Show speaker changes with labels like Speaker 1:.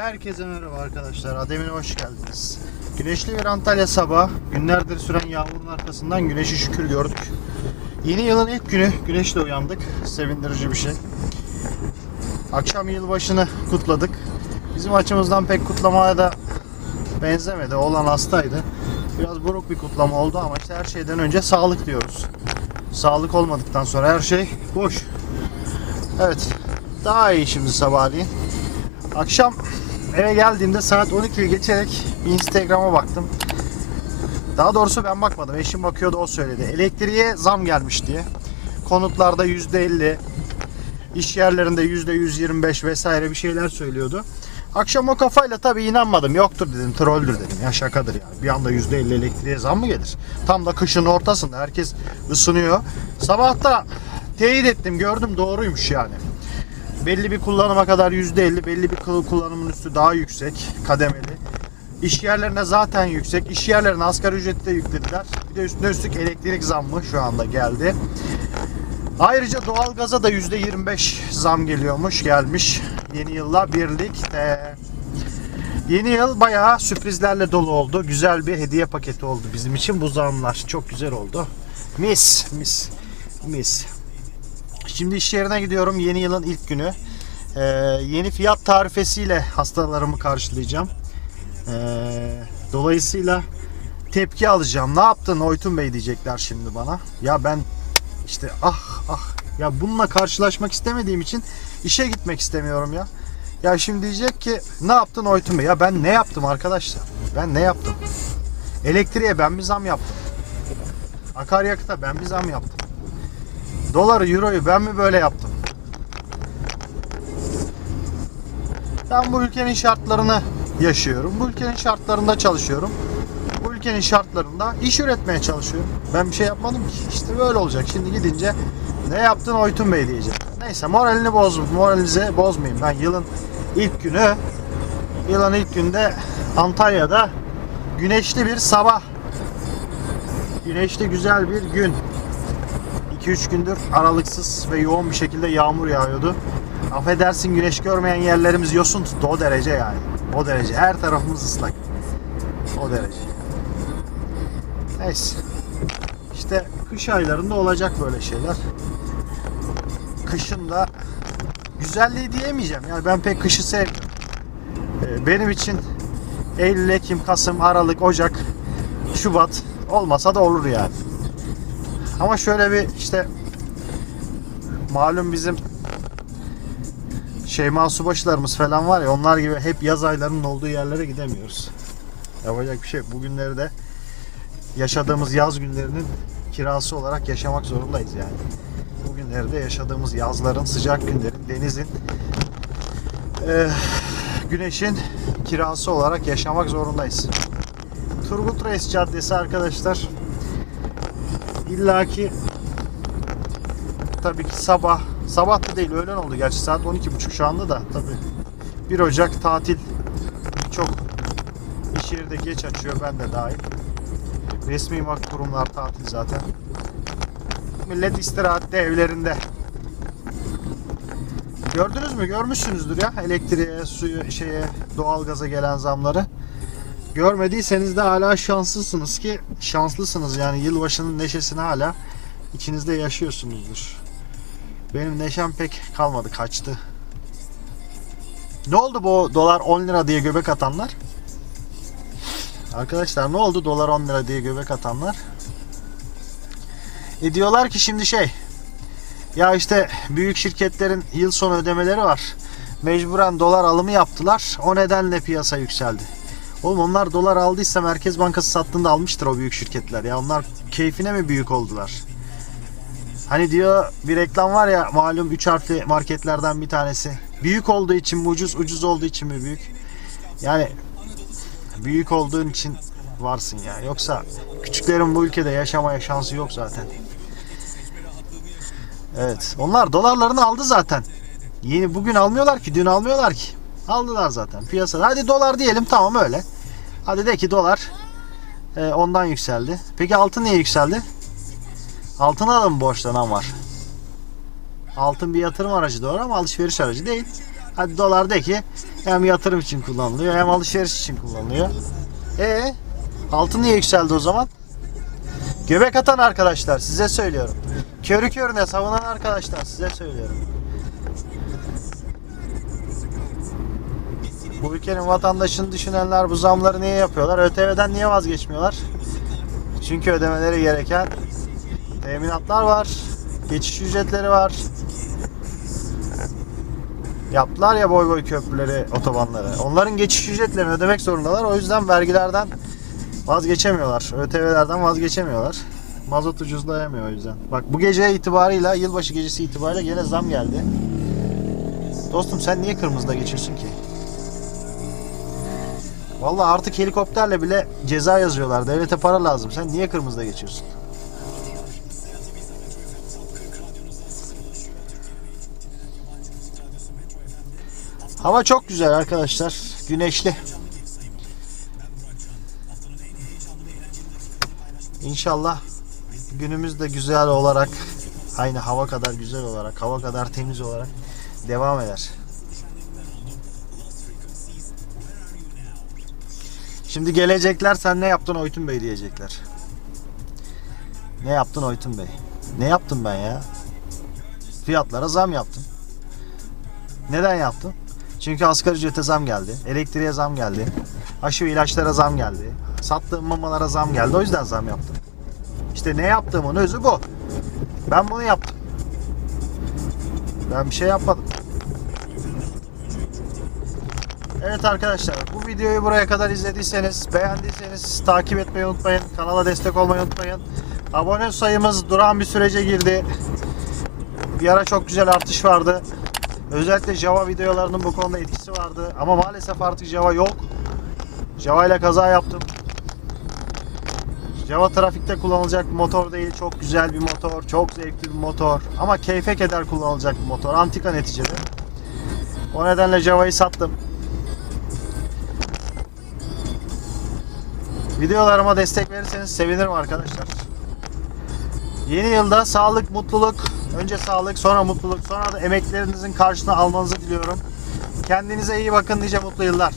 Speaker 1: Herkese merhaba arkadaşlar. Adem'e hoş geldiniz. Güneşli bir Antalya sabah. Günlerdir süren yağmurun arkasından güneşi şükür gördük. Yeni yılın ilk günü güneşle uyandık. Sevindirici bir şey. Akşam yılbaşını kutladık. Bizim açımızdan pek kutlamaya da benzemedi. Oğlan hastaydı. Biraz buruk bir kutlama oldu ama işte her şeyden önce sağlık diyoruz. Sağlık olmadıktan sonra her şey boş. Evet. Daha iyi şimdi sabahleyin. Akşam eve geldiğimde saat 12'yi geçerek Instagram'a baktım. Daha doğrusu ben bakmadım. Eşim bakıyordu o söyledi. Elektriğe zam gelmiş diye. Konutlarda %50, iş yerlerinde %125 vesaire bir şeyler söylüyordu. Akşam o kafayla tabii inanmadım. Yoktur dedim, trolldür dedim. Ya şakadır yani. Bir anda %50 elektriğe zam mı gelir? Tam da kışın ortasında herkes ısınıyor. Sabah da teyit ettim, gördüm doğruymuş yani. Belli bir kullanıma kadar %50, belli bir kullanımın üstü daha yüksek, kademeli. İş yerlerine zaten yüksek. İş yerlerine asgari ücreti de yüklediler. Bir de üstüne üstlük elektrik zammı şu anda geldi. Ayrıca doğalgaza da %25 zam geliyormuş, gelmiş. Yeni yılla birlikte. Yeni yıl bayağı sürprizlerle dolu oldu. Güzel bir hediye paketi oldu bizim için bu zamlar. Çok güzel oldu. Mis, mis, mis. Şimdi iş yerine gidiyorum. Yeni yılın ilk günü. Ee, yeni fiyat tarifesiyle hastalarımı karşılayacağım. Ee, dolayısıyla tepki alacağım. Ne yaptın Oytun Bey diyecekler şimdi bana. Ya ben işte ah ah ya bununla karşılaşmak istemediğim için işe gitmek istemiyorum ya. Ya şimdi diyecek ki ne yaptın Oytun Bey? Ya ben ne yaptım arkadaşlar? Ben ne yaptım? Elektriğe ben bir zam yaptım. Akaryakıta ben bir zam yaptım. Doları, euroyu ben mi böyle yaptım? Ben bu ülkenin şartlarını yaşıyorum. Bu ülkenin şartlarında çalışıyorum. Bu ülkenin şartlarında iş üretmeye çalışıyorum. Ben bir şey yapmadım ki. İşte böyle olacak. Şimdi gidince ne yaptın Oytun Bey diyecek. Neyse moralini boz, moralinizi bozmayayım. Ben yılın ilk günü yılın ilk günde Antalya'da güneşli bir sabah. Güneşli güzel bir gün. 2-3 gündür aralıksız ve yoğun bir şekilde yağmur yağıyordu. Affedersin güneş görmeyen yerlerimiz yosun tuttu o derece yani. O derece. Her tarafımız ıslak. O derece. Neyse. İşte kış aylarında olacak böyle şeyler. Kışın da güzelliği diyemeyeceğim. Yani ben pek kışı sevmiyorum. Ee, Benim için Eylül, Ekim, Kasım, Aralık, Ocak, Şubat olmasa da olur yani. Ama şöyle bir işte malum bizim Şeyma Subaşılarımız falan var ya onlar gibi hep yaz aylarının olduğu yerlere gidemiyoruz. Yapacak bir şey yok. Bugünleri yaşadığımız yaz günlerinin kirası olarak yaşamak zorundayız yani. Bugünleri de yaşadığımız yazların, sıcak günlerin, denizin, eh, güneşin kirası olarak yaşamak zorundayız. Turgut Reis Caddesi arkadaşlar illaki tabii ki sabah sabah da değil öğlen oldu. Gerçi saat 12.30 şu anda da tabii. 1 Ocak tatil. Çok iş yeri de geç açıyor ben de dahil. Resmi mak kurumlar tatil zaten. Millet istirahatte evlerinde. Gördünüz mü? Görmüşsünüzdür ya elektriğe suyu şeye doğalgaza gelen zamları Görmediyseniz de hala şanslısınız ki şanslısınız yani yılbaşının neşesini hala içinizde yaşıyorsunuzdur. Benim neşem pek kalmadı kaçtı. Ne oldu bu dolar 10 lira diye göbek atanlar? Arkadaşlar ne oldu dolar 10 lira diye göbek atanlar? E diyorlar ki şimdi şey ya işte büyük şirketlerin yıl sonu ödemeleri var. Mecburen dolar alımı yaptılar. O nedenle piyasa yükseldi. Oğlum onlar dolar aldıysa Merkez Bankası sattığında almıştır o büyük şirketler ya. Onlar keyfine mi büyük oldular? Hani diyor bir reklam var ya malum 3 harfli marketlerden bir tanesi. Büyük olduğu için mi ucuz, ucuz olduğu için mi büyük? Yani büyük olduğun için varsın ya. Yoksa küçüklerin bu ülkede yaşamaya şansı yok zaten. Evet. Onlar dolarlarını aldı zaten. Yeni bugün almıyorlar ki, dün almıyorlar ki. Aldılar zaten piyasada. Hadi dolar diyelim tamam öyle. Hadi de ki dolar e, ondan yükseldi. Peki altın niye yükseldi? Altına da mı borçlanan var? Altın bir yatırım aracı doğru ama alışveriş aracı değil. Hadi dolar de ki hem yatırım için kullanılıyor hem alışveriş için kullanılıyor. E altın niye yükseldi o zaman? Göbek atan arkadaşlar size söylüyorum. Körü körüne savunan arkadaşlar size söylüyorum. Bu ülkenin vatandaşını düşünenler bu zamları niye yapıyorlar? ÖTV'den niye vazgeçmiyorlar? Çünkü ödemeleri gereken teminatlar var, geçiş ücretleri var. Yaptılar ya boy boy köprüleri, otobanları. Onların geçiş ücretlerini ödemek zorundalar. O yüzden vergilerden vazgeçemiyorlar. ÖTV'lerden vazgeçemiyorlar. Mazot ucuzlayamıyor o yüzden. Bak bu gece itibarıyla, yılbaşı gecesi itibariyle gene zam geldi. Dostum sen niye kırmızıda geçiyorsun ki? Vallahi artık helikopterle bile ceza yazıyorlar. Devlete para lazım. Sen niye kırmızıda geçiyorsun? Hava çok güzel arkadaşlar. Güneşli. İnşallah günümüz de güzel olarak aynı hava kadar güzel olarak, hava kadar temiz olarak devam eder. Şimdi gelecekler sen ne yaptın Oytun Bey diyecekler. Ne yaptın Oytun Bey? Ne yaptım ben ya? Fiyatlara zam yaptım. Neden yaptım? Çünkü asgari ücrete zam geldi. Elektriğe zam geldi. Aşı ve ilaçlara zam geldi. Sattığım mamalara zam geldi. O yüzden zam yaptım. İşte ne yaptığımın özü bu. Ben bunu yaptım. Ben bir şey yapmadım. Evet arkadaşlar bu videoyu buraya kadar izlediyseniz beğendiyseniz takip etmeyi unutmayın. Kanala destek olmayı unutmayın. Abone sayımız duran bir sürece girdi. Bir ara çok güzel artış vardı. Özellikle Java videolarının bu konuda etkisi vardı. Ama maalesef artık Java yok. Java ile kaza yaptım. Java trafikte kullanılacak bir motor değil. Çok güzel bir motor. Çok zevkli bir motor. Ama keyfe keder kullanılacak bir motor. Antika neticede. O nedenle Java'yı sattım. Videolarıma destek verirseniz sevinirim arkadaşlar. Yeni yılda sağlık, mutluluk, önce sağlık, sonra mutluluk, sonra da emeklerinizin karşılığını almanızı diliyorum. Kendinize iyi bakın nice mutlu yıllar.